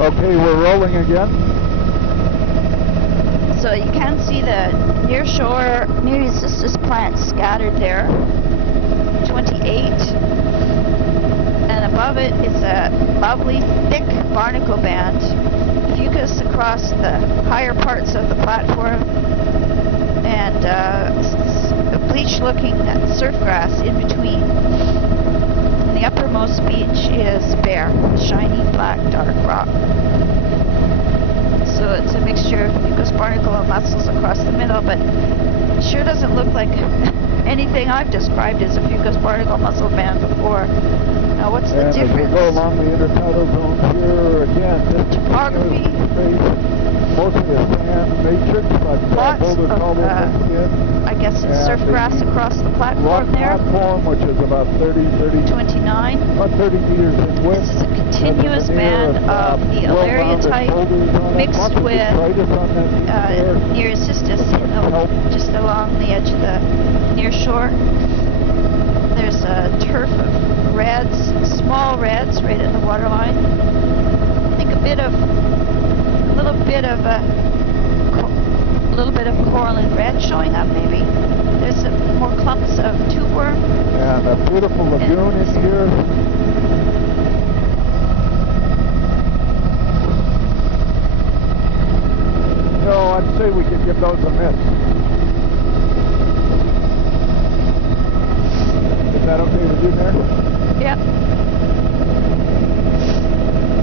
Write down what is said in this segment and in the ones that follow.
Okay, we're rolling again. So you can see the near shore Nereusistis plants scattered there. 28. And above it is a lovely thick barnacle band. Fucus across the higher parts of the platform. And bleach looking surf grass in between. And the uppermost beach is bare, shiny black dark rock. So it's a mixture of mucus barnacle and mussels across the middle, but it sure doesn't look like anything I've described as a fucus barnacle mussel band before. Now what's the difference? As we go along the intertidal zone here again, this topography, mostly a sand matrix, but lots of I guess it's surf grass across the platform there. Platform, which is about 29. About 30 meters in width. This is a continuous band of the Alaria type mixed with Nereusistis just along the edge of the near shore. There's a turf of reds, small reds right at the waterline. I think a little bit of coral and red showing up maybe. There's more clumps of tube worm. And a beautiful lagoon in here. So I'd say we could give those a miss. Is that okay with you, Mary? Yep.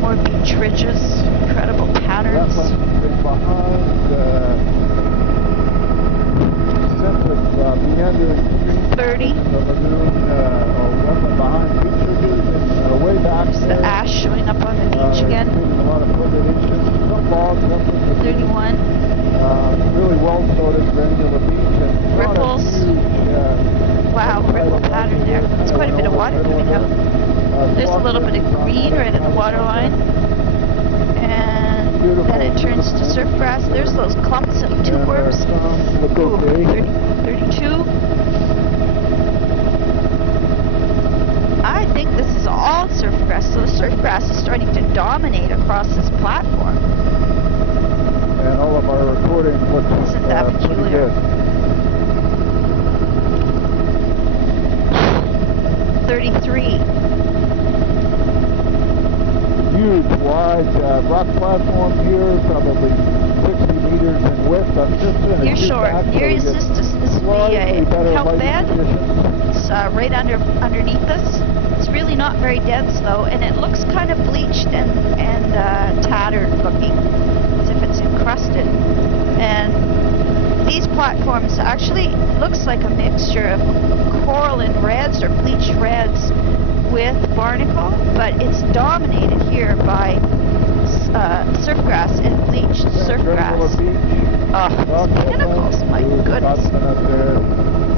More beach ridges, incredible patterns. That one's behind sense of meandering stream. 30. The lagoon, one behind beach ridges, and way back there. The ash showing up on the beach again. A lot of predation, some logs up in the 31. Really well sorted granular beach and ripples. Wow, ripple pattern there. There's quite a bit of water coming out. There's a little bit of green right at the waterline. And then it turns to surf grass. There's those clumps of tube worms. Ooh, 32. I think this is all surf grass. So the surf grass is starting to dominate across this platform. And all of our recording looks Isn't that peculiar? 33. Huge, wide rock platform here, probably 60 meters in width. I'm just in Near shore, Nereusistis. This would be a kelp bed. It's right underneath us. It's really not very dense though, and it looks kind of bleached and tattered looking, as if it's encrusted. And these platforms actually looks like a mixture of coral and reds or bleached reds with barnacle, but it's dominated here by surf grass and bleached surf grass. Oh, pinnacles, my goodness.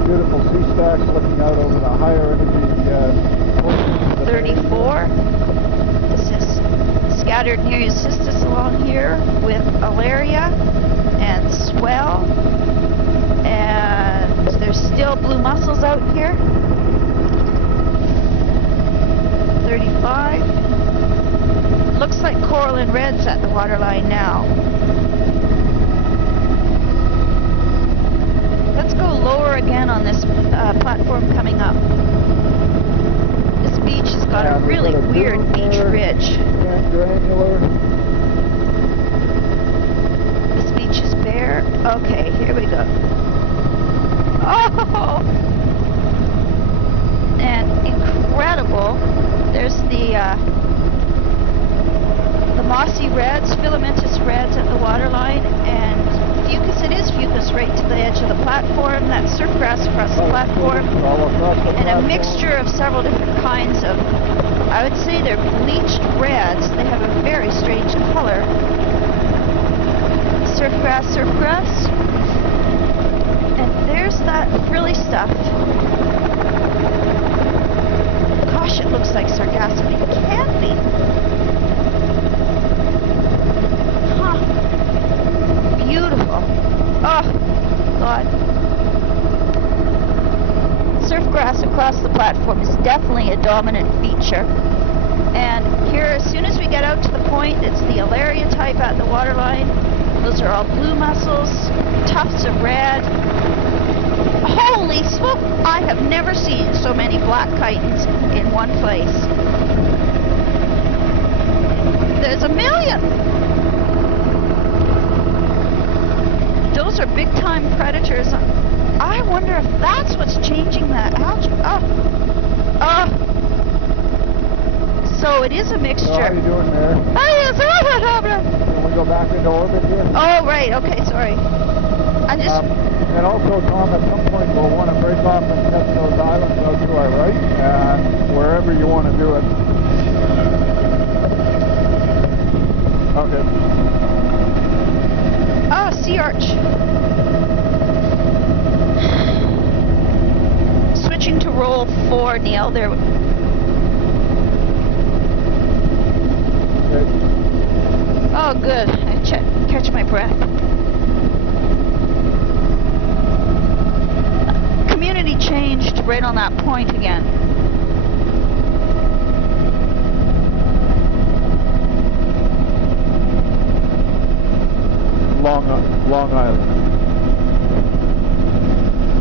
Beautiful sea stacks looking out over the higher energy. 34. This is scattered Nereusistis along here with Alaria and swell. And there's still blue mussels out here. 35. Looks like coral and reds at the waterline now. Let's go lower again on this platform coming up. This beach has got a really weird beach ridge. Granular. This beach is bare. Okay, here we go. Oh! And incredible. There's the mossy reds, filamentous reds at the waterline, and fucus. It is fucus right to the edge of the platform. That's surf grass across the platform, and a mixture of several different kinds of. I would say they're bleached reds. They have a very strange color. Surf grass, surf grass. And there's that frilly stuff. Gosh, it looks like sargassum. It can't be. Huh. Beautiful. Oh, God. Surf grass across the platform is definitely a dominant feature. And here, as soon as we get out to the point, it's the Alaria type at the waterline. Those are all blue mussels, tufts of red. Holy smoke! I have never seen so many black chitons in one place. There's a million! Those are big time predators. I wonder if that's what's changing the algae. So it is a mixture. So how are you doing there? Can we go back into orbit here? Oh, right. Okay, sorry. I just... and also, Tom, at some point we'll want to break off and test those islands out to our right, and wherever you want to do it. Okay. Ah, sea arch. Switching to roll 4, Neil. There. Okay. Oh, good. I catch my breath. Community changed right on that point again. Long Island.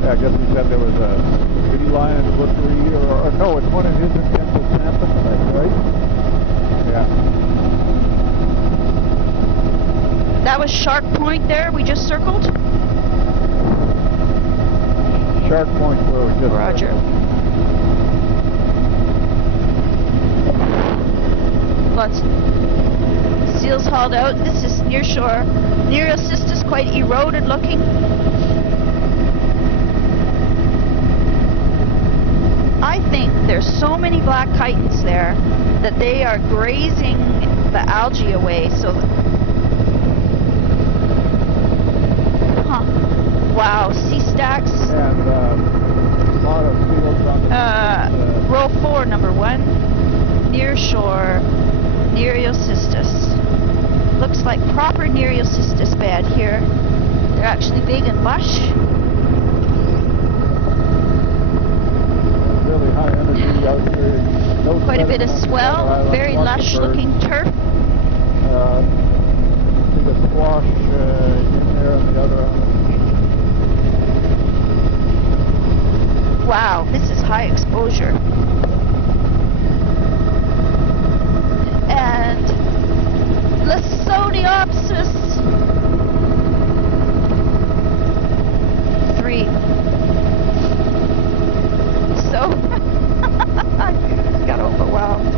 Yeah, I guess he said there was a city lion butchery, or no, it's one of his intensive sampling sites, right? Yeah. That was Shark Point there we just circled? Shark Point where we just Roger. Lots. Seals hauled out. This is near shore. Nereocystis quite eroded looking. I think there's so many black chitons there that they are grazing the algae away. So, wow, sea stacks. And a lot of seals on the roll 4, number 1, near shore, Nereocystis. Looks like proper Nereocystis bed here. They're actually big and lush. Really high energy out here. No Quite a bit of swell, very lush looking turf. See the squash in there on the other island. Wow, this is high exposure. And Lasoniopsis 3. So, I got overwhelmed.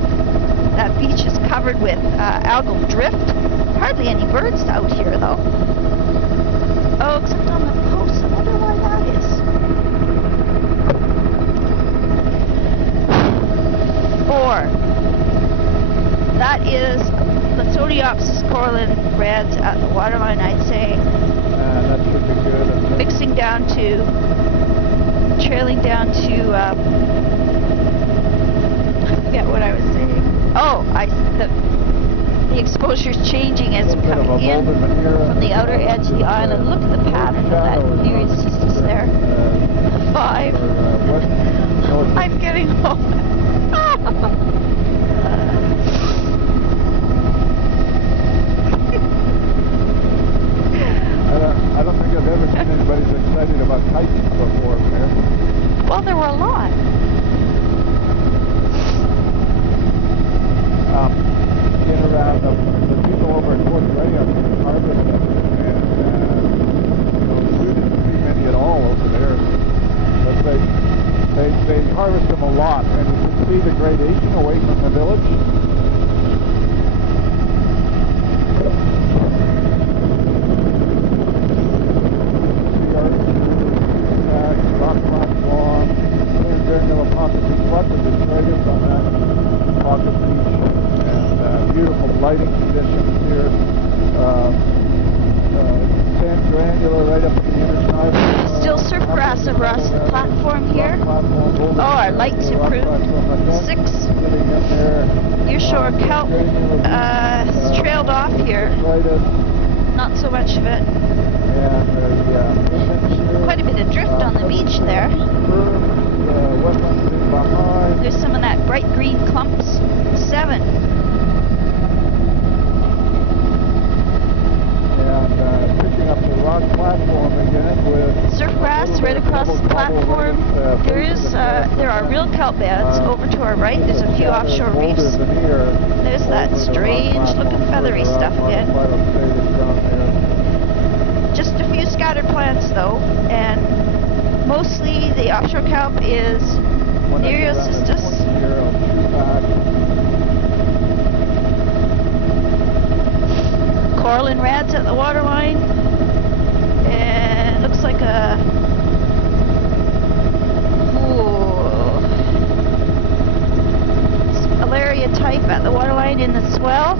That beach is covered with algal drift. Hardly any birds out here, though. Oh, except on the coast. I wonder why that is. 4. That is Lasoniopsis corallin reds at the waterline, I'd say. That should be good. Mixing down to, trailing down to, I forget what I was saying. Oh, the exposure's changing as it's coming in from the outer edge of the island. Look at the pattern of that Nereocystis there. 5. I'm getting home. I don't think I've ever seen anybody as excited about chitons before here. Well, there were a lot. In around the people over at Fort Ready on the harvest, and we didn't see many at all over there. But they harvest them a lot, and you can see the gradation away from the village. Beautiful lighting conditions here. Sand granular right up to the inner side. Still surf grass across the platform here. Oh, our light's improved. 6. Near shore kelp has trailed off here. Not so much of it. Quite a bit of drift on the beach there. There's some of that bright green clumps. 7. offshore reefs. There's that strange looking feathery stuff again. Just a few scattered plants though, and mostly the offshore kelp is Nereocystis. Coral and reds at the waterline, and looks like a Alaria type at the waterline in the swell.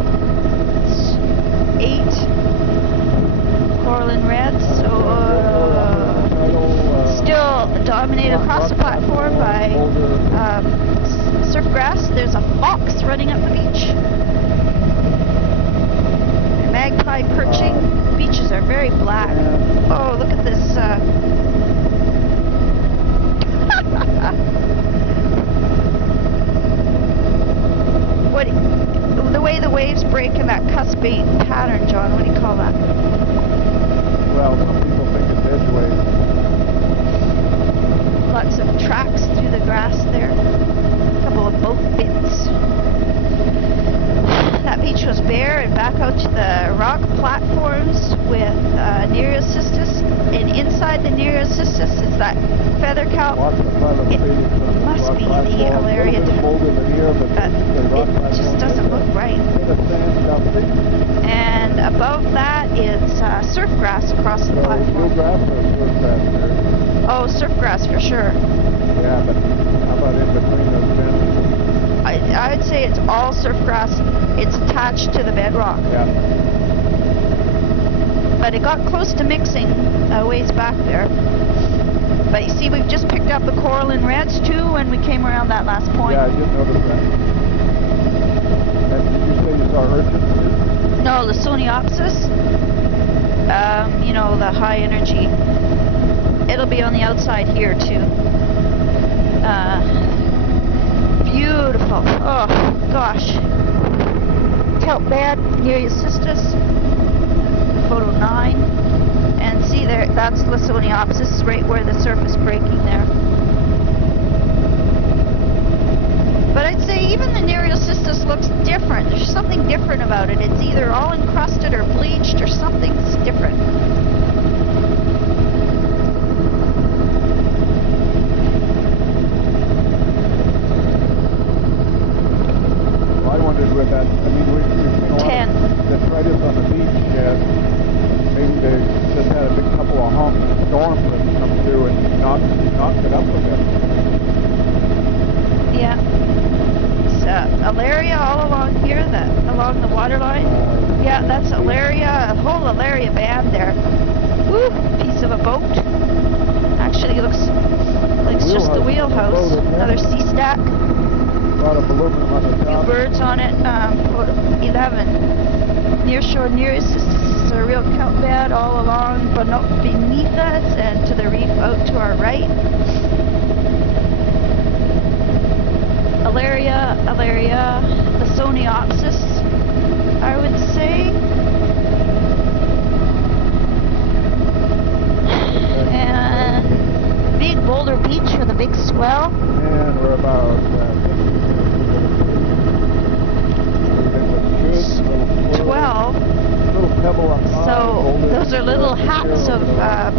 8 coral and reds, so still dominated across the platform by surf grass. There's a fox running up the beach. Magpie perching. Beaches are very black. Oh, look at this. The way the waves break in that cuspate pattern, John, what do you call that? Well, some people think it's edge waves. Lots of tracks through the grass there. A couple of boat bits. That beach was bare, and back out to the rock platforms with Nereocystis, and inside the Nereocystis is that feather kelp. It must be the Alaria type, but it just doesn't look right. And above that is surf grass across the platform. Oh, surf grass for sure. Yeah, but how about in between those fences? I would say it's all surf grass. It's attached to the bedrock. Yeah. But it got close to mixing a ways back there. But you see, we've just picked up the coral and reds too when we came around that last point. Yeah, I did notice that. And did you say you saw urchins too? No, Lysoniopsis. You know, the high energy. It'll be on the outside here too. Beautiful. Oh gosh. Kelp bed, Nereocystis, photo 9. And see there, that's Lysoniopsis, right where the surf is breaking there. But I'd say even the Nereocystis looks different. There's something different about it. It's either all encrusted or bleached or something's different. With that, I mean, we've seen a lot of detritus on the beach, and maybe they just had a big couple of storms that come through and knocked it up a bit. Yeah. So, Alaria all along here, along the waterline. Yeah, that's Alaria, a whole Alaria band there. Woo! Piece of a boat. Actually looks like it's just the wheelhouse. Another sea stack. A lot of aluminum on the top. Few birds on it. Photo 11. Nearshore Nereocystis is a real kelp bed all along beneath us and to the reef out to our right. Alaria, Lysoniopsis, I would say. And big boulder beach with a big swell. And we're about 12. So those are little hats of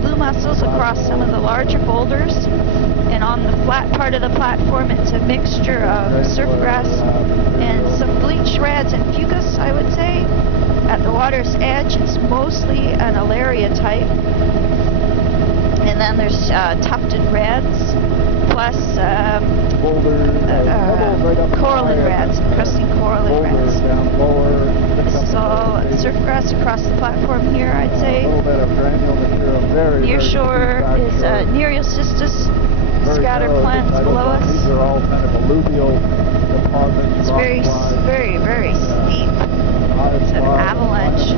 blue mussels across some of the larger boulders. And on the flat part of the platform, it's a mixture of surf grass and some bleached reds and fucus, I would say. At the water's edge, it's mostly an Alaria type. And then there's tufted reds, plus coral and reds, crusty coral and reds. This is all surf grass across the platform here, I'd say. Near shore is Nereocystis, scattered plants below us. These are all kind of alluvial deposits. It's very steep. It's an avalanche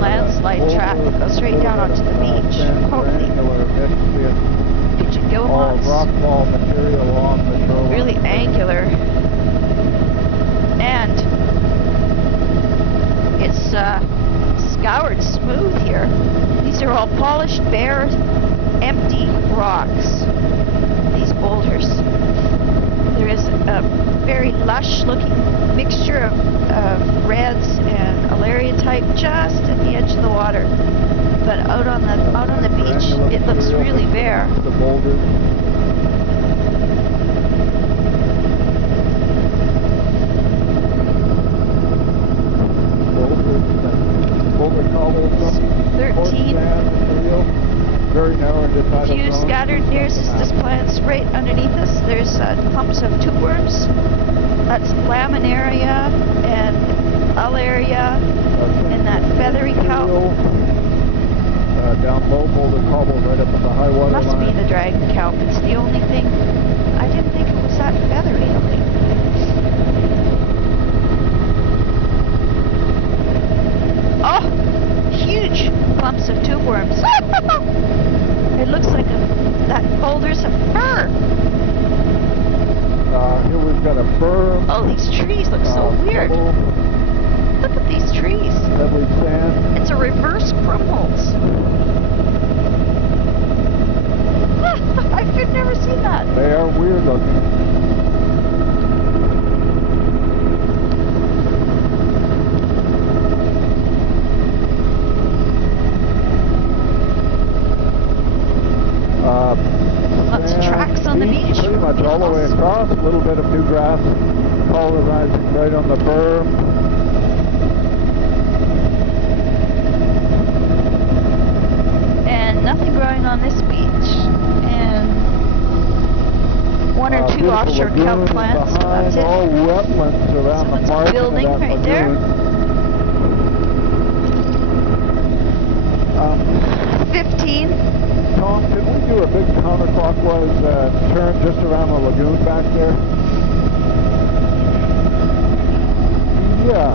landslide track that goes straight down onto the beach. Holy. Pigeon guillemots. Really angular. And it's scoured smooth here. These are all polished, bare, empty rocks. These boulders. There is a very lush-looking mixture of reds and Alaria-type just at the edge of the water. But out on the beach, it looks really bare. The boulders. Boulder cobbles, 13. Very narrow and decided. Few scattered Nereusistis plants right underneath us. There's clumps of tube worms. That's Laminaria and Alaria and that feathery kelp. Down low, boulder cobble right up at the high water line. Must be the dragon kelp. It's the only thing. I didn't think it was that feathery looking. Oh, huge clumps of tube worms. It looks like that boulder's a fir. Here we've got a berm. Oh, these trees look so weird. Pebble, Look at these trees. pebbly sand. It's a reverse Krumholtz. I've never seen that. They are weird looking. Lots of tracks on the beach. Pretty much all the way across. A little bit of new grass polarizing right on the berm. And nothing growing on this beach. And one or two offshore kelp plants, but that's it. All wetlands around the margin building of that right there. lagoon. 15. Tom, can we do a big counterclockwise turn just around the lagoon back there? Yeah.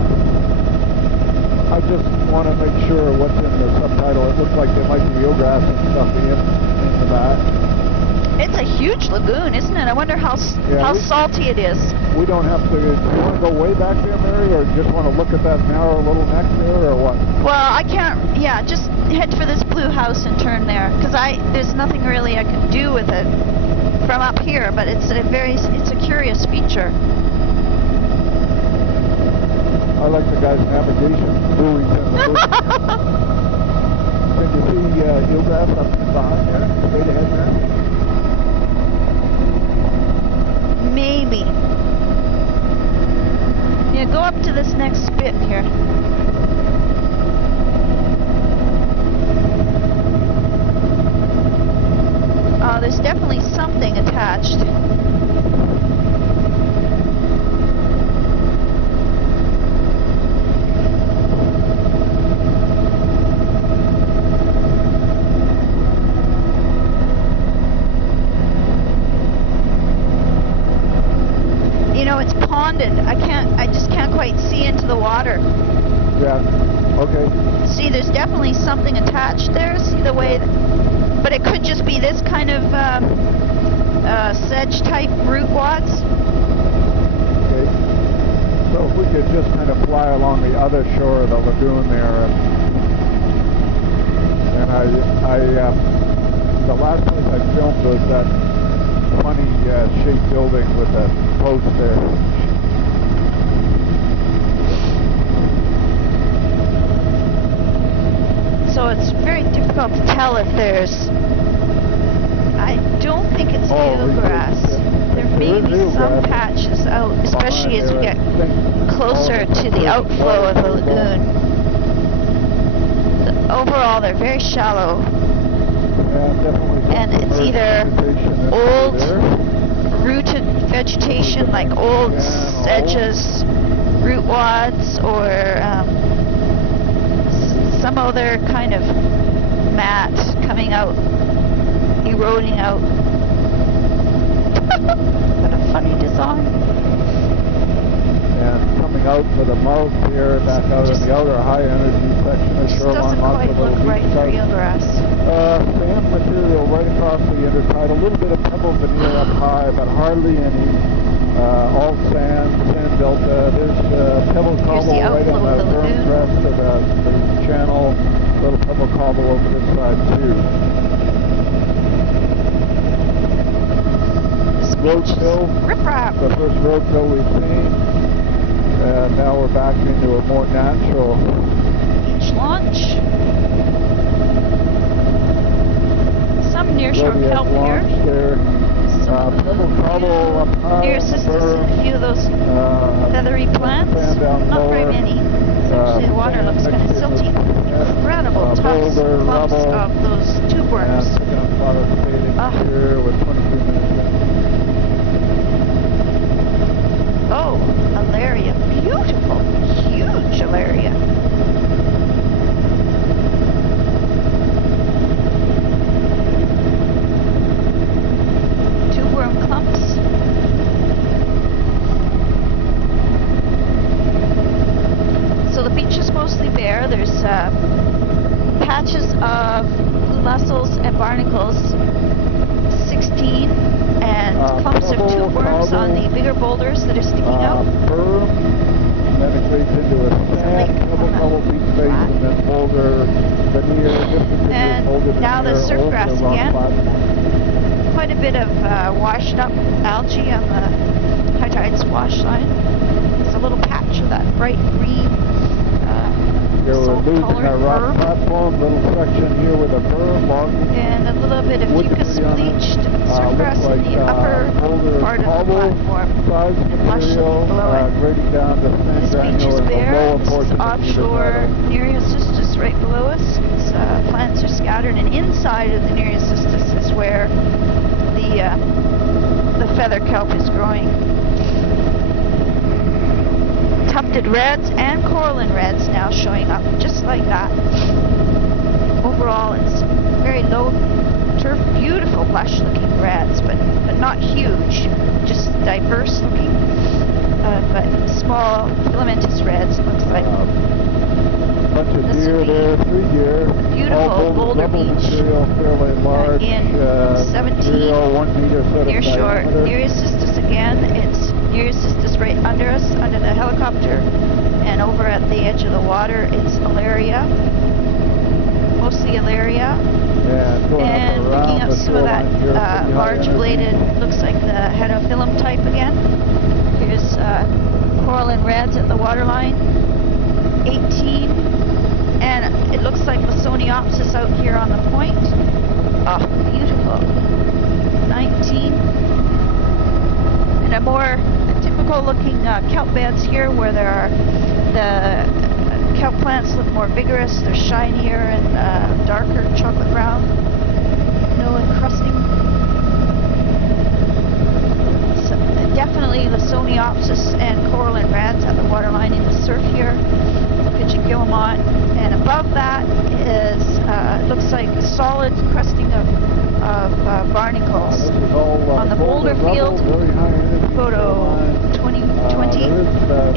I just want to make sure what's in the subtitle. It looks like there might be eelgrass and stuff into that. It's a huge lagoon, isn't it? I wonder how salty it is. We don't have to. Do you want to go way back there, Mary, or just want to look at that narrow little neck there, or what? Well, I can't. Yeah, just head for this blue house and turn there, because there's nothing really I can do with it from up here. But it's a curious feature. I like the guy's navigation buoys in the boat. Can you see eelgrass up behind there, straight ahead there? Maybe. Yeah, go up to this next spit here. Oh, there's definitely something attached. It's ponded. I just can't quite see into the water. Yeah. Okay. See, there's definitely something attached there. See the way, but it could just be this kind of sedge-type root wads. Okay. So if we could just kind of fly along the other shore of the lagoon there, and the last place I filmed was that funny shaped building with a post there. So it's very difficult to tell if there's. I don't think it's eelgrass. There may be some patches out, especially as we get closer to the outflow of the lagoon. Overall, they're very shallow. And it's either old rooted vegetation like old sedges, root wads, or some other kind of mat coming out, eroding out. What a funny design. And coming out to the mouth here, back out in the outer high energy section of shoreline. Doesn't quite look right for eelgrass. Sand material right across the underside, a little bit of pebble veneer up high, but hardly any. All sand delta. There's pebble cobble right on the berm crest of the channel. Little pebble cobble over this side too. This beach fill. Riprap. The first road fill we've seen. And now we're back into a more natural beach launch. Some nearshore kelp here. There. Pebble cobble up high. Near Sisters and a few of those feathery plants. Not very many. Actually, the water looks kind of silty. Incredible tufts, clumps of those tube worms. Here with 22 minutes. Oh, Alaria. Beautiful. Huge Alaria. Tube worm clumps. So the beach is mostly bare. There's patches of blue mussels and barnacles, 16, and clumps of tube worms on the bigger boulders that are sticking out. Then it fades into a sand, pebble beach face, and then boulder veneer. And now the surf grass again. Quite a bit of washed up algae on the high tide swash line. There's a little patch of that bright green salt-colored rock platform, little section here with a berm, and a little bit of fucus bleached surf grass in the upper part of the platform, and lush below it. Down to This beach is bare. This is offshore Nereocystis right below us. Its plants are scattered, and inside of the Nereocystis is where the feather kelp is growing. Tufted reds and coralline reds now showing up just like that. Overall, it's very low turf, beautiful lush looking reds, but not huge, just diverse looking, but small filamentous reds looks like. Bunch of deer there, 3 deer. Beautiful boulder beach fairly large, in 17 near shore. Nereocystis again. It's Nereocystis right under us, under the helicopter, and over at the edge of the water it's Alaria, mostly Alaria. And picking up some of that large bladed, looks like the Hedophyllum type again. Here's coralline reds at the waterline, 18, and it looks like Lysoniopsis out here on the point. Oh, beautiful. 19, and a more typical looking kelp beds here where there are the kelp plants look more vigorous, they're shinier and darker chocolate brown, no encrusting. So definitely Lysoniopsis and coralline reds at the waterline in the surf here. Pigeon guillemot, and above that is looks like solid crusting of barnacles on the boulder field. Photo 2020.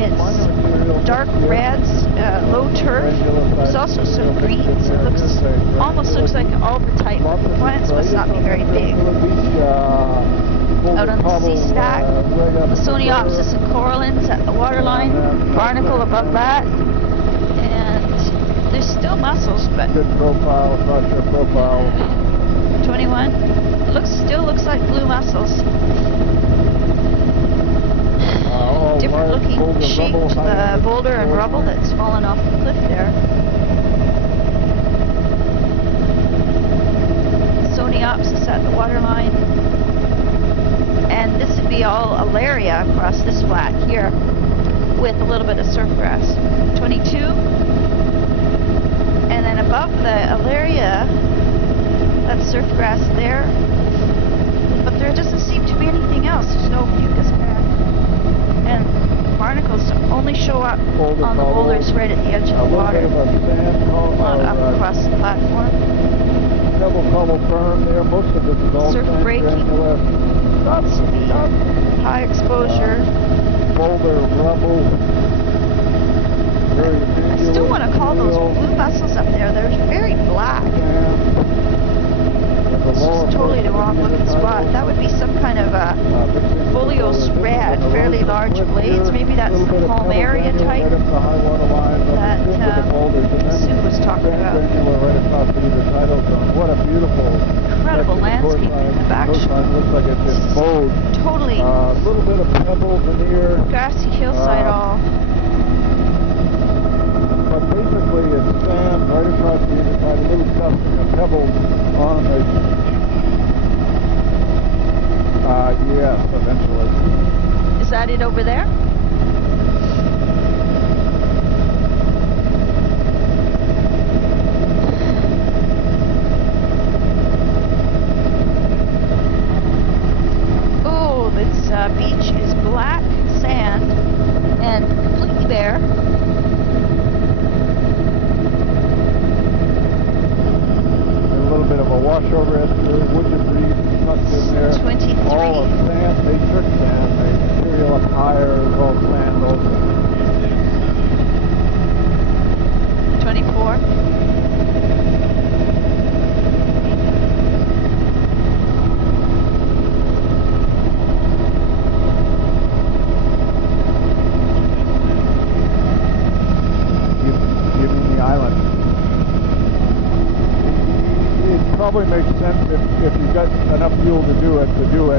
It's dark reds, low turf. There's also some greens. It almost looks like an alder type. The plants must not be very big. Out on the sea stack, Lysoniopsis and corallines at the waterline, barnacle above that. There's still mussels, but good profile, not your profile. 21. Still looks like blue mussels. Different looking shaped boulder and rubble that's fallen off the cliff there. Lysoniopsis at the waterline. And this would be all Alaria across this flat here with a little bit of surf grass. 22. And then above the Alaria, that's surf grass there, but there doesn't seem to be anything else. There's no fucus there. And barnacles only show up on the boulders right at the edge of the water, not up across the platform. Pebble cobble berm there, most of this is all surf breaking. Lots of high exposure. Boulder rubble. I still want to call those blue mussels up there. They're very black. It's just totally the wrong looking spot. That would be some kind of foliose red, fairly large blades. Maybe that's the Palmaria type that Sue was talking about. What a beautiful incredible landscape in the back. Looks like it's been mowed. Totally flooded over there. Oh, this beach is black sand and completely bare. A little bit of a washover as the wood debris tucked in there. 23. All of sand, matrix sand, the material up higher is all sand also. 24. You mean the island? It probably makes sense if you've got enough fuel to do it,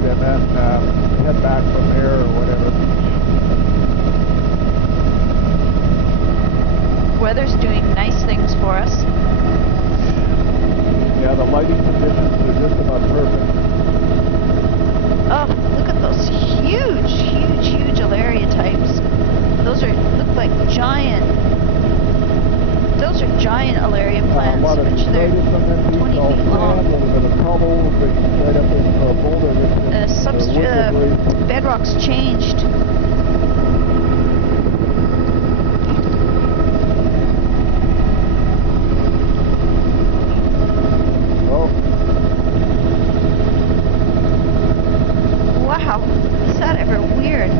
and then head back from there or whatever. Weather's doing nice things for us. Yeah, the lighting conditions are just about perfect. Oh, look at those huge Alaria types. Those look like giant. Those are giant Alaria plants, a lot of which they're 20 feet long. A little bit of cobble, right up into a boulder. Bedrock's changed. Oh. Wow, is that ever weird?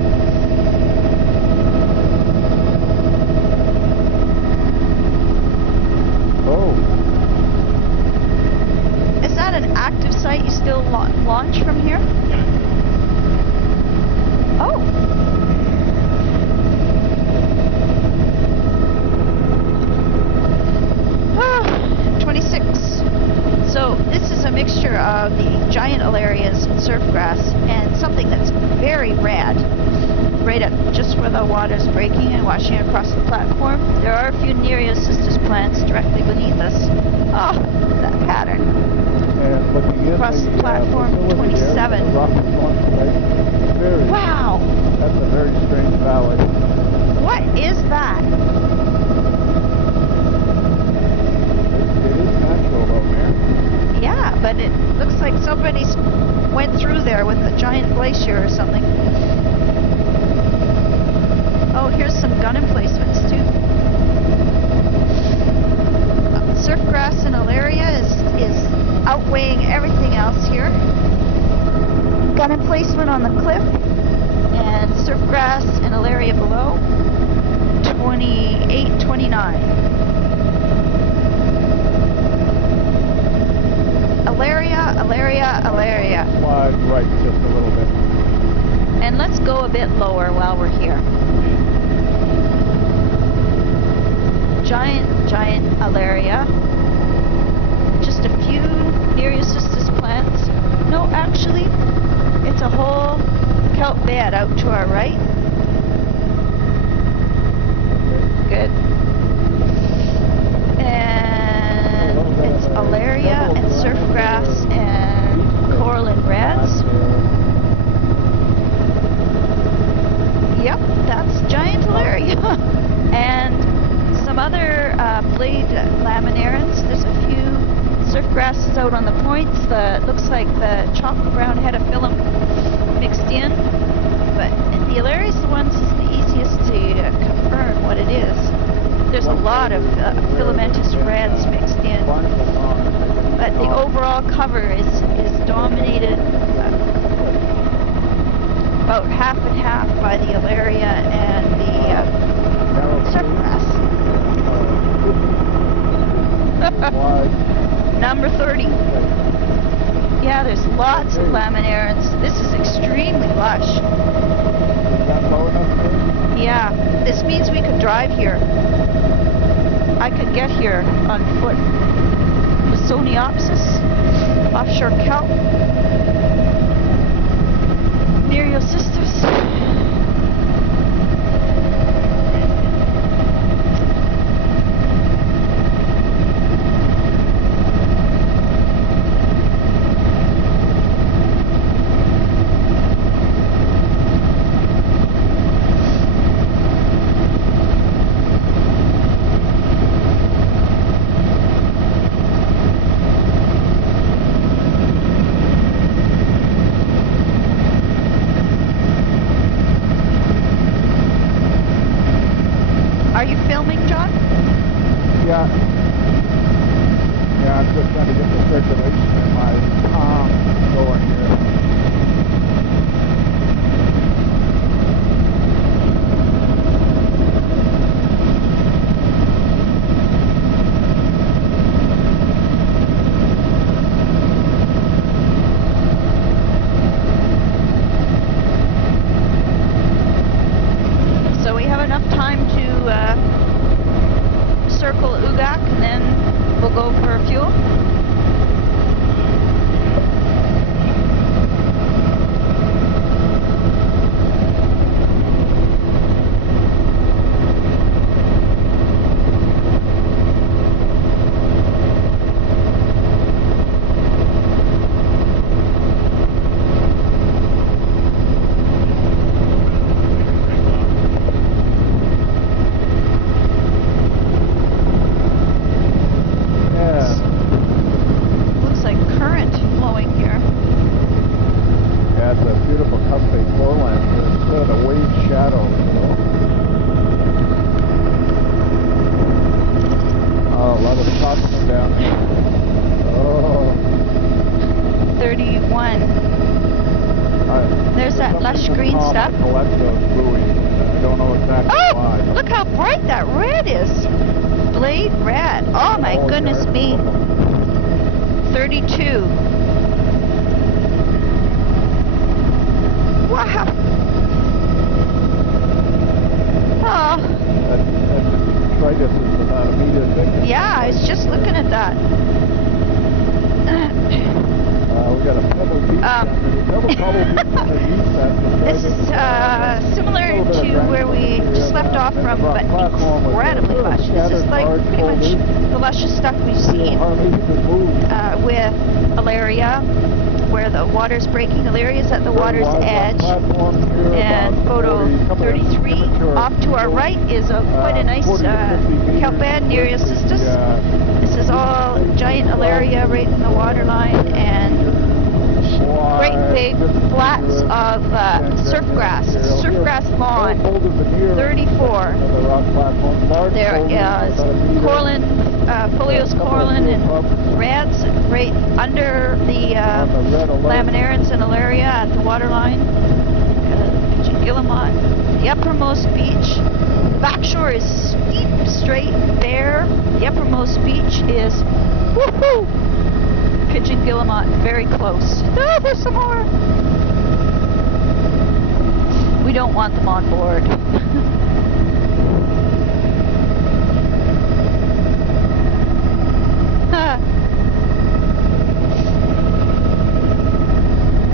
Is that an active site you still launch from here? Yeah. Oh. Ah, 26. So this is a mixture of the giant Alarias and surfgrass and something that's very rad. Right up just where the water's breaking and washing across the platform. There are a few Nereocystis plants directly beneath us. Oh, that pattern. And looking in across the platform 27. Wow! That's a very strange valley. What is that? It is natural though, man. Yeah, but it looks like somebody went through there with a giant glacier or something. Oh, here's some gun emplacements too. Surfgrass and Alaria is outweighing everything else here. Gun emplacement on the cliff and surfgrass and Alaria below. 28, 29. Alaria. Slide right just a little bit. And let's go a bit lower while we're here. Giant Alaria. Just a few Nereocystis plants. No, actually, it's a whole kelp bed out to our right. Good. And it's Alaria and surfgrass and coral and reds. Yep, that's giant Alaria. And some other blade laminarans. There's a few surfgrasses out on the points. Looks like the chocolate brown head of phyllum mixed in. But the Alaria is the ones that's the easiest to confirm what it is. There's a lot of filamentous reds mixed in. But the overall cover is dominated about half and half by the Alaria and the surfgrass. Number 30. Yeah, there's lots of laminarans. This is extremely lush. Yeah, this means we could drive here. I could get here on foot. Lysoniopsis, offshore kelp, Nereocystis. filming, John? Yeah. Yeah, I'm just trying to get the circulation in my palm going here. So we have enough time to circle Ugak, and then we'll go for fuel. There's that lush green stuff. Oh, look how bright that red is. Blade red. Oh my goodness me. 32. Wow. Oh. Detritus is about a meter thick. Yeah, I was just looking at that. We got a Pebble Beach. This is similar to where we just left off from, but incredibly lush. This is like pretty much the luscious stuff we've seen with Alaria, where the water's breaking. Alaria is at the water's edge, and photo 33 off to our right is quite a nice kelp bed, Nereus cystis. This is all giant Alaria right in the waterline, and great big flats of surf grass. Surf grass lawn. 34. There is coralline, Folios coralline and reds right under the laminarans and Alaria at the waterline. Pigeon guillemot. The uppermost beach. The back shore is steep, straight, bare. The uppermost beach is woohoo! Pigeon guillemot, very close. Oh, there's some more. We don't want them on board.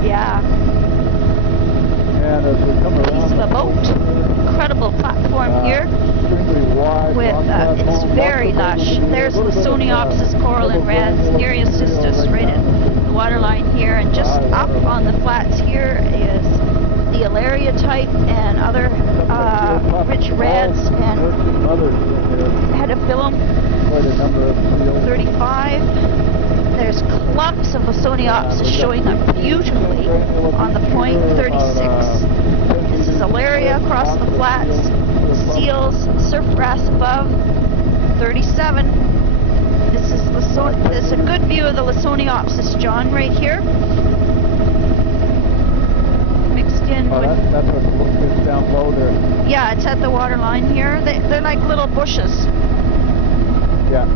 Yeah. And as we come around, piece of a boat. Incredible platform here. With it's very lush. There's Lysoniopsis coralline reds, Nereus cystis right at the waterline here, and just up on the flats here is the Alaria type and other rich reds and Hedophyllum. 35. There's clumps of Lysoniopsis showing up beautifully on the point. 36. This is Alaria across the flats. Seals, surf grass above. 37. This is there's a good view of the Lysoniopsis, John, right here. Mixed in with. That's what's down low there. Yeah, it's at the water line here. They're like little bushes. Yeah.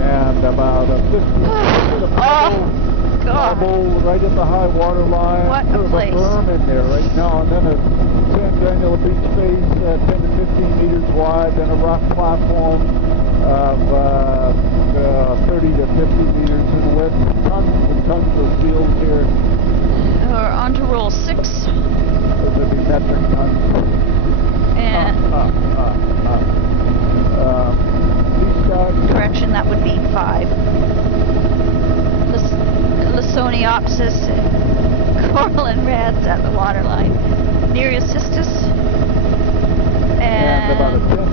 And about a 50 right at the high water line. What a place. A berm in there right now, and then a San Daniel beach face 10 to 15 meters wide, then a rock platform of 30 to 50 meters in width. Tons and tons of seals here. We're on to roll 6. Those would be metric tons. And correction, that would be 5. Lysoniopsis, coralline reds at the waterline. Nereus cystis, and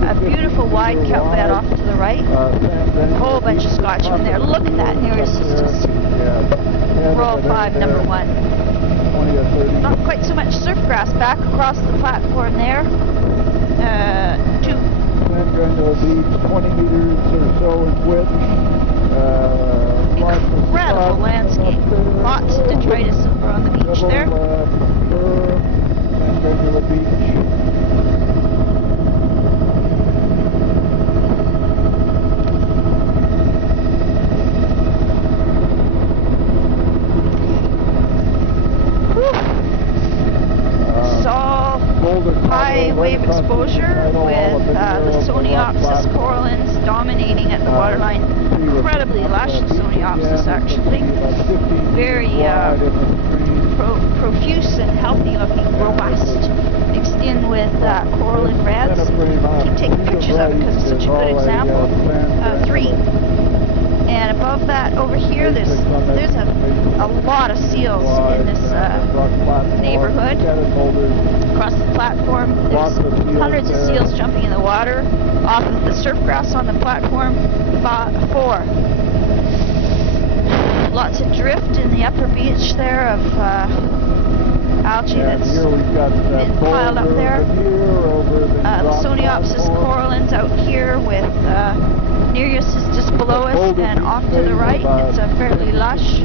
a beautiful wide kelp bed off to the right. A whole bunch of Scotchmen there. Look at that Nereus cystis. Roll 5, number 1. 20 or 30. Not quite so much surf grass back across the platform there. 2. Sand Granular Beach, 20 meters or so in width. Incredible landscape. Lots of detritus over on the beach there. Sand Granular Beach. High wave exposure with the Soniopsis corallines dominating at the waterline. Incredibly lush Soniopsis, actually. Very profuse and healthy looking, robust. Mixed in with coralline reds. Keep taking pictures of it because it's such a good example. 3. And above that, over here, there's a lot of seals in this neighborhood. Across the platform, there's hundreds of seals jumping in the water off of the surf grass on the platform. 4. Lots of drift in the upper beach there of algae that's been piled up there. The Soniopsis corallines out here with Nereus is just below us, and off to the right it's a fairly lush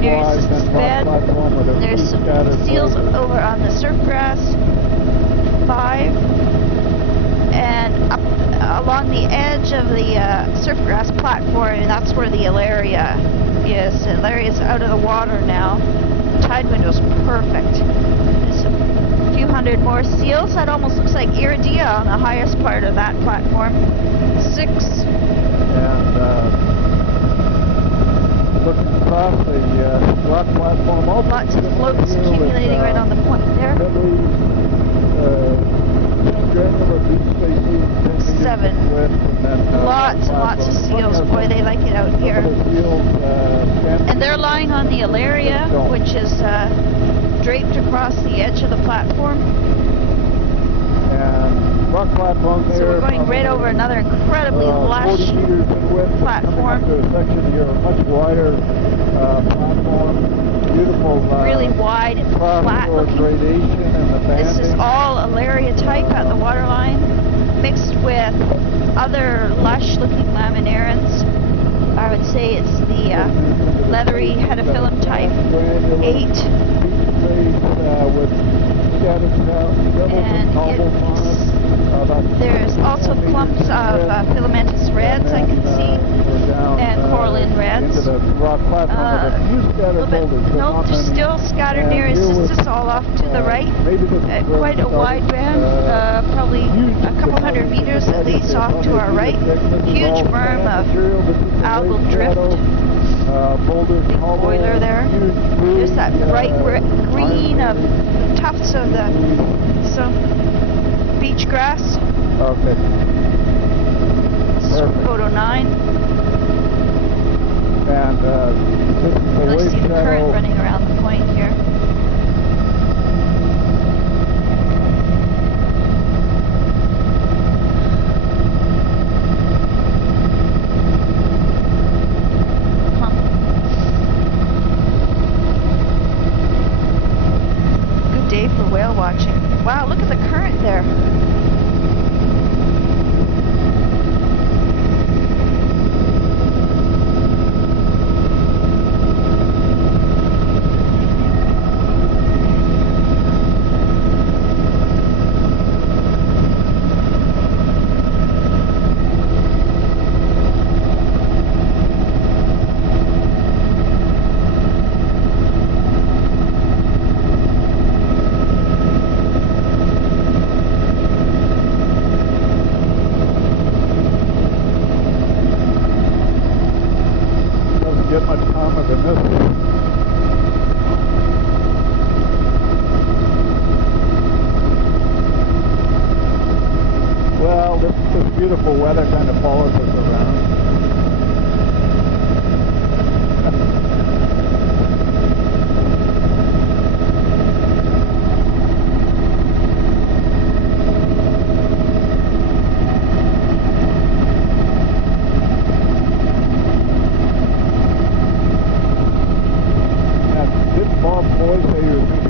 Nereus bed. There's some seals over on the surf grass. 5. And up along the edge of the surf grass platform, and that's where the Alaria is. Alaria's out of the water now. The tide window's perfect. There's a few hundred more seals. That almost looks like Iridia on the highest part of that platform. 6. And looking across the rock platform, also lots of floats accumulating right on the point there. 7. Lots and lots of seals. Boy, they like it out here. And they're lying on the Alaria, which is draped across the edge of the platform. Rock platform there. So we're going right over another incredibly lush platform. To a section here, a much wider platform. Beautiful. Really wide and flat looking. This is all Alaria type at the waterline, mixed with other lush looking laminarans. I would say it's the leathery hedophyllum type. 8. And there's also clumps of filamentous reds I can see, and coralline reds. A little bit, no, there's still scattered Nereus cystis all off to the right. Quite a wide band, probably a couple hundred meters at least off to our right. Huge berm of algal drift. Big boiler there. There's that bright green of tufts of some beach grass. Okay. This is photo 9. And really see the current running around the point here. Good day for whale watching. Wow, look at the current there. Get much calmer than this. Well, this beautiful weather kind of follows us around.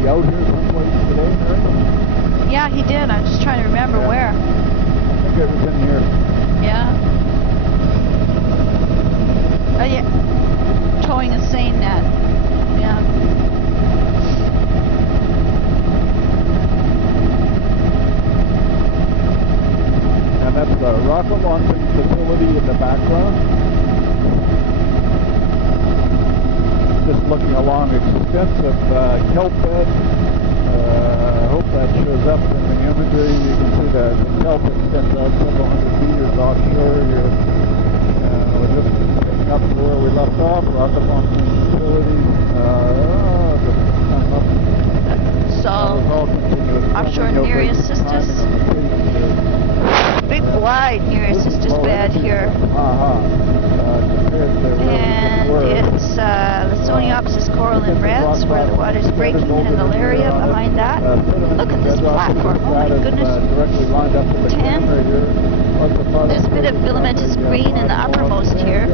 he out here someplace today, Mary? Yeah, he did. I'm just trying to remember where. I think it was in here. Yeah. Oh, yeah. Towing a seine net. Yeah. And that's the rocket launching facility in the background. Just looking along extensive kelp bed. I hope that shows up in the imagery. You can see the kelp extends out several hundred meters offshore here. We're just picking up to where we left off, rocket launching facility. Offshore Nereus Sisters. Big wide Nereus Sisters bed here. And it's Lasoniopsis coral and reds, where the water's breaking in Alaria behind that. Look at this platform, oh my goodness. 10. There's a bit of filamentous green in the uppermost here.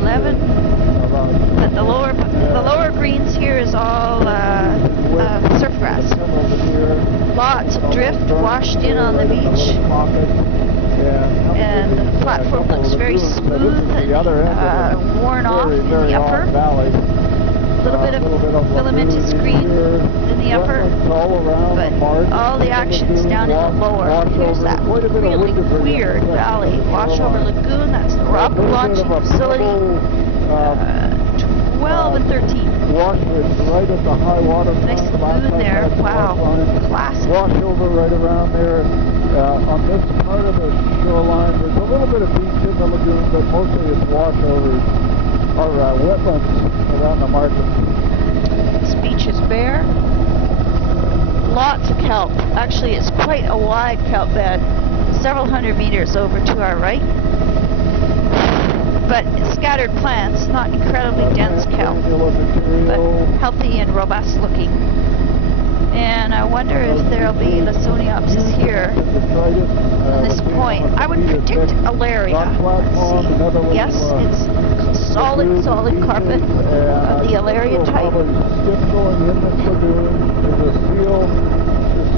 11. But the lower greens here is all surf grass. Lots of drift washed in on the beach. And the platform looks very smooth and worn off in the upper. A little bit of filamentous green in the upper, but all the action's down in the lower. Here's that really weird valley. Washover Lagoon, that's the rocket launching facility. 12 and 13. Right at the high water. Nice lagoon there. Wow. Classic. Washover right around there. On this part of the shoreline, there's a little bit of beach in the lagoon, but mostly it's washovers or wetlands around the margin. This beach is bare. Lots of kelp. Actually, it's quite a wide kelp bed. Several hundred meters over to our right. But scattered plants, not incredibly dense kelp, but healthy and robust looking. And I wonder if there'll be Lasoniopsis here on this point. I would predict Alaria. Let's see. Yes, it's solid carpet of the Alaria type.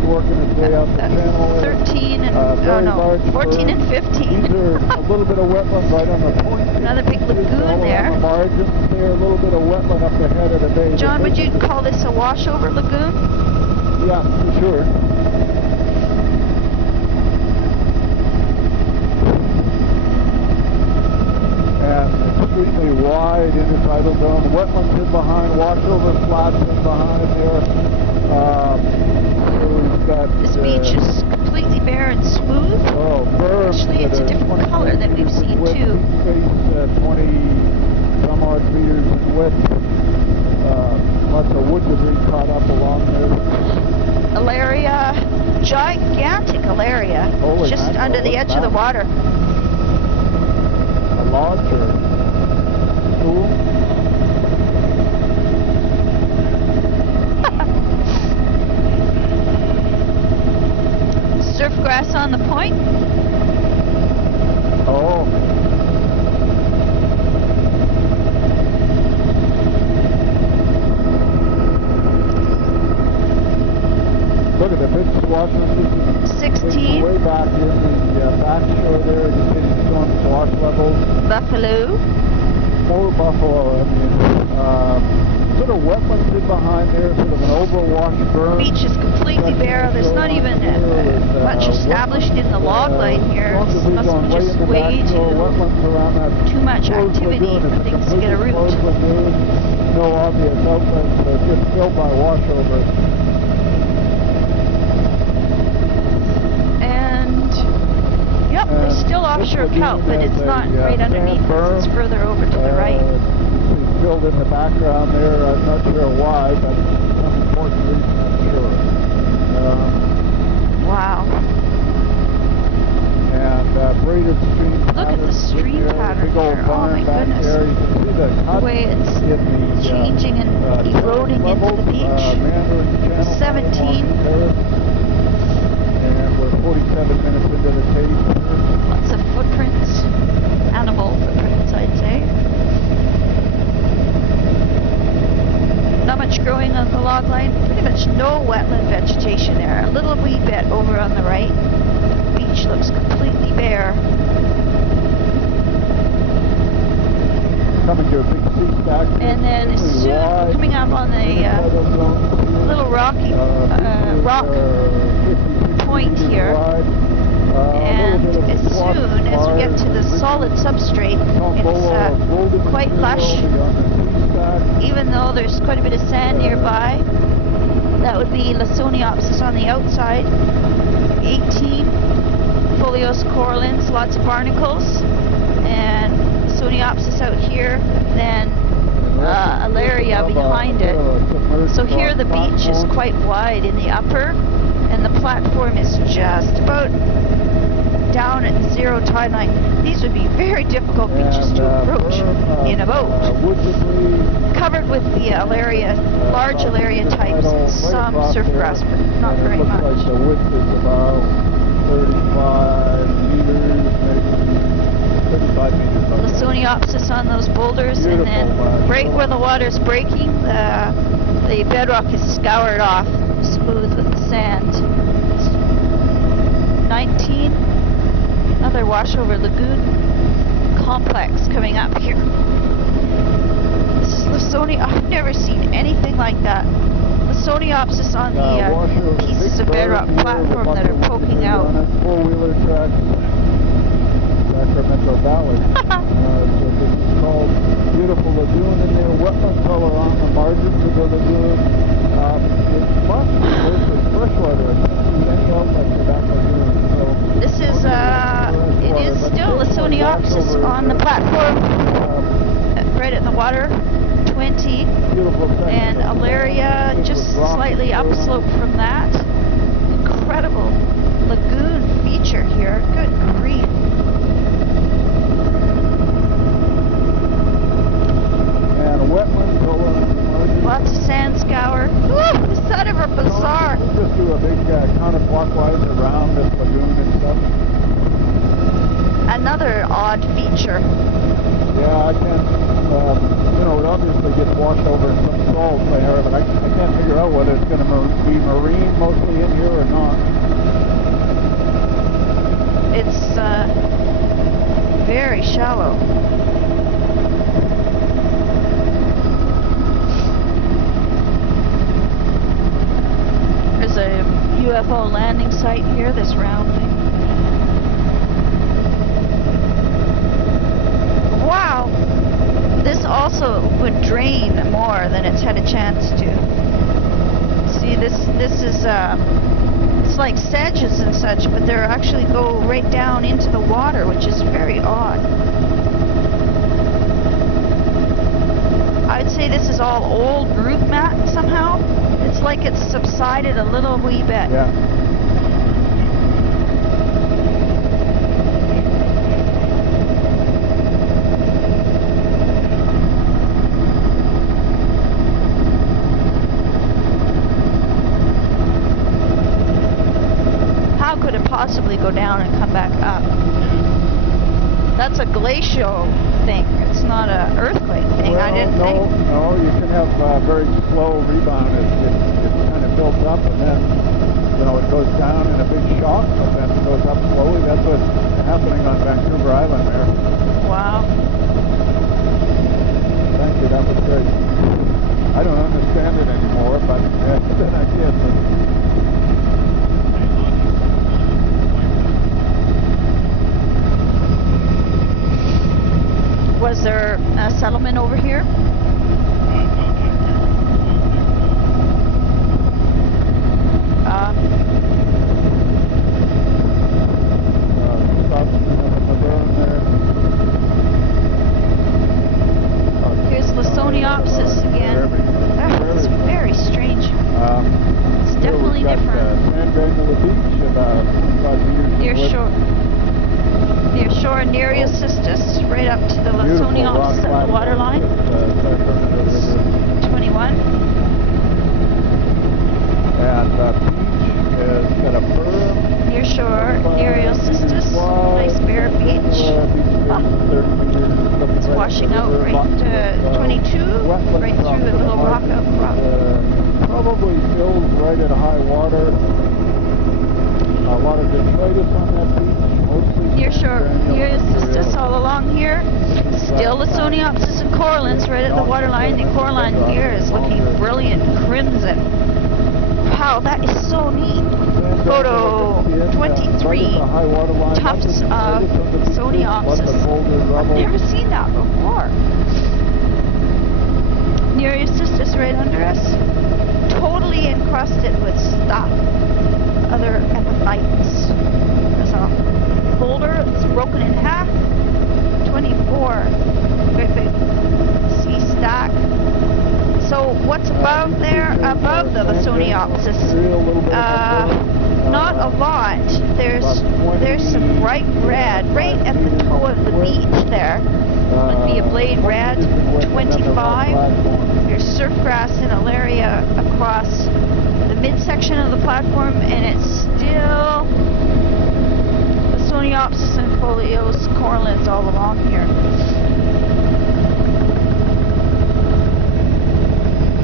Working its way up the channel. 13 and 14 and 15. These are a little bit of wetland right on the point. Another big lagoon there. On the margins there, a little bit of wetland up the head of the bay. John, would you call this a washover lagoon? Yeah, for sure. And extremely wide intertidal zone. Wetlands in behind, washover flats in behind there. This beach is completely bare and smooth. Actually, it's a different color than we've seen too. 20 some odd meters in width. Lots of wood debris caught up along there. Alaria, gigantic Alaria, just under the edge of the water. A lodge or school? Surf grass on the point. Oh. Look at the big swashes. 16. Way back in the back shore there, you see the storm swash levels. Buffalo. More buffalo, I mean. Sort of wetlands in behind there, sort of an overwashed berm. Beach is completely bare. There's not even much established in the log line here. This must be just way too much activity for things to get a root. No obvious outlets, they're just filled by washover. And, yep, there's still offshore kelp, but it's not right underneath us. It's further over to the right. Filled in the background there. I'm not sure why, but some important reason, I'm sure. Wow. And braided stream pattern. Look at the stream pattern here. Oh my goodness. There. You can see the way it's changing and eroding into the beach. 17. And we're 47 minutes into the tape. Lots of footprints. Animal footprints, I'd say. Not much growing on the log cod line. Pretty much no wetland vegetation there. A little wee bit over on the right. The beach looks completely bare. Coming to a big sea stack. And then soon coming up on the little rocky rock point here. And as soon as we get to the solid substrate, it's quite lush. Even though there's quite a bit of sand nearby. That would be Lawsoniopsis on the outside. 18 Pholios corallines, lots of barnacles. And Lawsoniopsis out here. Then Alaria behind it. So here the beach is quite wide in the upper. And the platform is just about down at the zero tide line. These would be very difficult beaches to approach in a boat. Covered with the Alaria, large Alaria types and some surf grass, but not very much. Like the width is about 35 meters, maybe 35 meters. Lawsoniopsis on those boulders, and then right where the water's breaking, the bedrock is scoured off, smooth with the sand. 19, another washover lagoon complex coming up here. This is Lawsonia. I've never seen anything like that. Lawsoniopsis on the pieces of bedrock platform that are poking out. Four-wheeler track, Sacramento Valley. So this is called Beautiful Lagoon, and there are wetlands all along the margins of the lagoon. It must be mostly freshwater. I can't see any outlet to that lagoon. So this is, it is still Lawsoniopsis on the platform, right at the water, 20, and Alaria just slightly upslope from that. Incredible lagoon feature here. Good grief. And wetlands all along the margins. Lots of sand scour. Woo, is that ever bizarre? We'll just do a big counterclockwise around this lagoon and stuff. Another odd feature. Yeah, I can't, it obviously gets washed over in some salt layer, but I can't figure out whether it's going to be marine mostly in here or not. It's very shallow. There's a UFO landing site here, this round thing. Wow! This also would drain more than it's had a chance to. See, this is, it's like sedges and such, but they actually go right down into the water, which is very odd. I would say this is all old root mat somehow. It's like it's subsided a little wee bit. Yeah. How could it possibly go down and come back up? That's a glacial thing. It's not an earthquake thing. Well, I didn't think. No, you can have very slow rebound. It kind of builds up and then, it goes down in a big shock, but then it goes up slowly. That's what's happening on Vancouver Island there. Wow. Thank you, that was great. I don't understand it anymore, but then I did. Was there a settlement over here? Here's Lawsoniopsis again. It's very strange. It's definitely different. Sand Granular Beach, about 25 meters. Near shore, Nereocystis, right up to the Lawsoniopsis at the water line. 21. And the beach is got a berm. Near shore, Nereocystis, nice bare beach. It's washing out right to 22, right through a little rock outcrop. Probably probably fills right at high water. A lot of detritus on that beach, mostly Here's Cystis all along here. Still Lysoniopsis and corallines right at the waterline. The coralline here is looking brilliant, crimson. Wow, that is so neat. Photo 23, tufts of Lysoniopsis. I've never seen that before. Nereus cystis right under us, totally encrusted with stuff, other epiphytes. There's a boulder that's broken in half, 24, great big sea stack. So what's above there? Above the Lysoniopsis? Not a lot. There's some bright red right at the toe of the beach there. Would be a blade red, 25. There's surfgrass and alaria across the midsection of the platform, and it's still Lysoniopsis and folios, corallines all along here.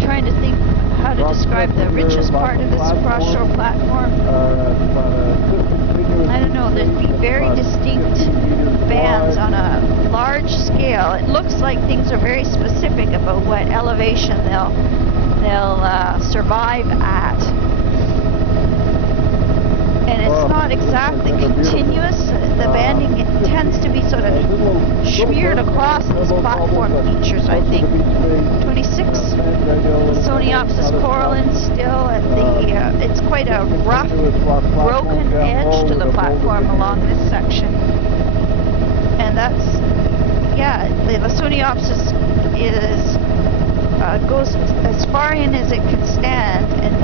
Trying to think how to describe the richest part of this cross-shore platform. I don't know, there'd be very distinct bands on a large scale. It looks like things are very specific about what elevation they'll survive at. And it's not exactly continuous. The banding tends to be sort of smeared across these platform features, I think. 26, Lysoniopsis corallines still at the, it's quite a rough, broken edge to the platform along this section. And that's, yeah, the Lysoniopsis is, goes as far in as it can stand, and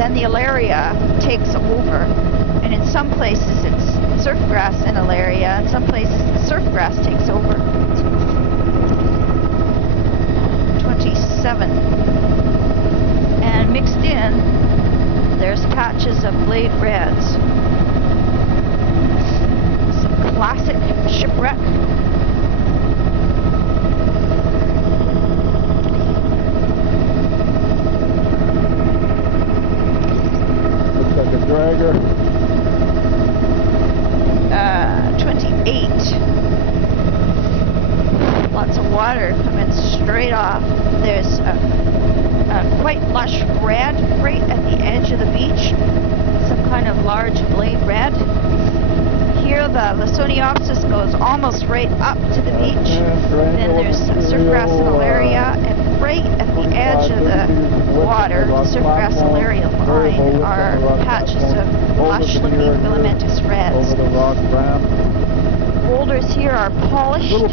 then the alaria takes over. And in some places it's surfgrass and alaria, and some places the surfgrass takes over. 27. And mixed in, there's patches of blade reds. Some classic shipwreck. Looks like a dragger. 28. Lots of water coming straight off. There's a quite lush red right at the edge of the beach. Some kind of large blade red. Here the Lysoniopsis goes almost right up to the beach. Then there's surfgrass and alaria, and right at the edge of the water, the surfgrass and alaria line, are patches of lush-looking filamentous reds. Boulders here are polished, and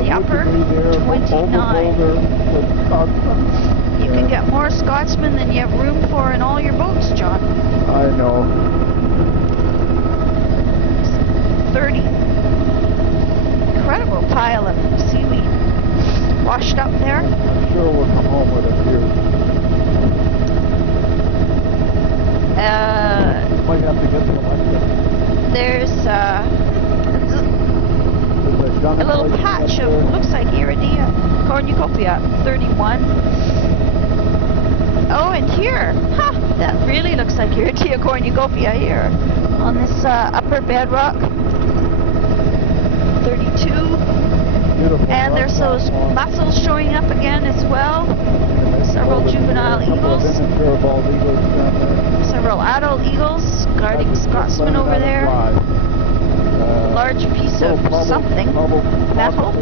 the upper, 29. You can get more Scotsman than you have room for in all your boats, John. I know. 30. Incredible pile of seaweed washed up there. I'm sure we'll come home with a few. Might have to get selected. There's a little patch of, looks like Iridia cornucopia, 31. Oh, and here, that really looks like Iridia cornucopia here on this upper bedrock. 32. Beautiful. And there's those mussels showing up again as well. Several juvenile eagles. Several adult eagles guarding Scotsman over there. Large piece of something, metal.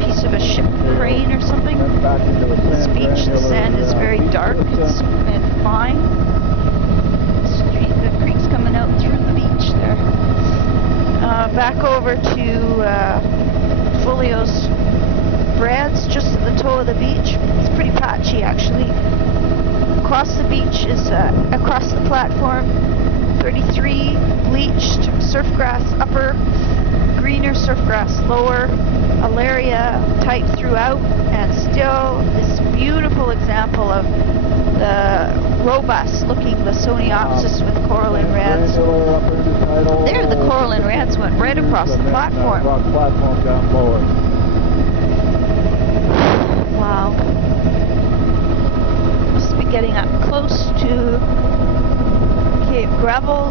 Piece of a ship crane or something. This beach, the sand is very dark and fine. The creek's coming out through the beach there. Back over to Folio's Brad's, just at the toe of the beach. It's pretty patchy, actually. Across the beach is, across the platform, 33 bleached surfgrass upper, greener surfgrass lower, alaria type throughout, and still this beautiful example of the robust looking Lysoniopsis with coralline reds. There, the coralline reds went right across the platform. Platform down lower. Wow. Gravel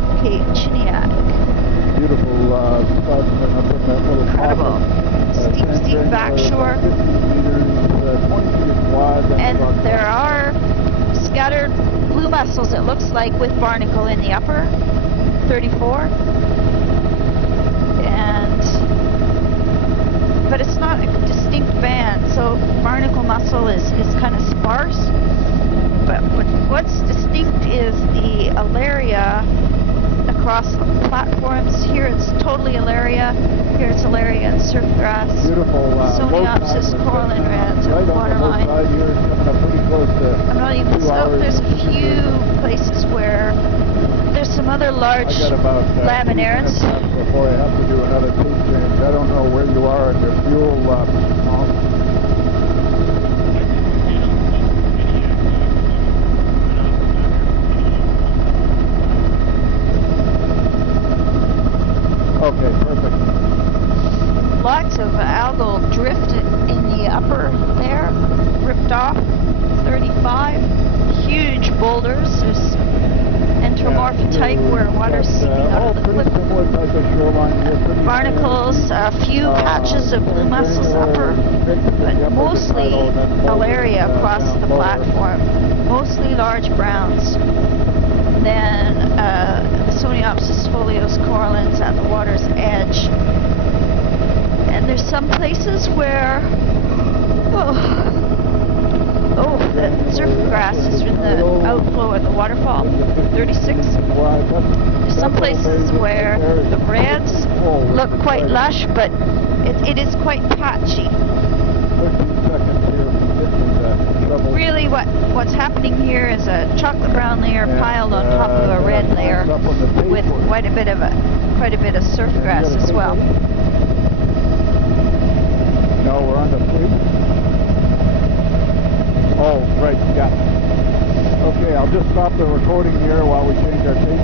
Chiniac. Beautiful specimen up in that little Incredible. Steep back shore. 50 meters, 20 feet wide. And there are scattered blue mussels, it looks like, with barnacle in the upper 34. But it's not a distinct band, so barnacle mussel is kind of sparse. But what's distinct is the alaria across the platforms. Here it's totally alaria. Here it's alaria and surfgrass. Beautiful. Soniopsis, coral and reds, right waterline. On the here, coming up pretty close to I'm not even stoked. There's a few places where there's some other large laminaris. Before I have to do another tape change. I don't know where you are in your fuel pump. Okay, perfect. Lots of algal drift in the upper there, ripped off, 35. Huge boulders. There's entomorphotype where water's seeping out of the cliff. Barnacles, a few patches of blue mussels upper, but mostly alaria across the platform. Mostly large browns. Then Soniopsis folios corallins at the water's edge. And there's some places where, the surfgrass is in the outflow at the waterfall, 36. There's some places where the reds look quite lush, but it is quite patchy. Really what's happening here is a chocolate brown layer piled on top of a red layer with quite a bit of surfgrass as well. No, we're on the fleet. Oh, right, yeah. Okay, I'll just stop the recording here while we change our tape.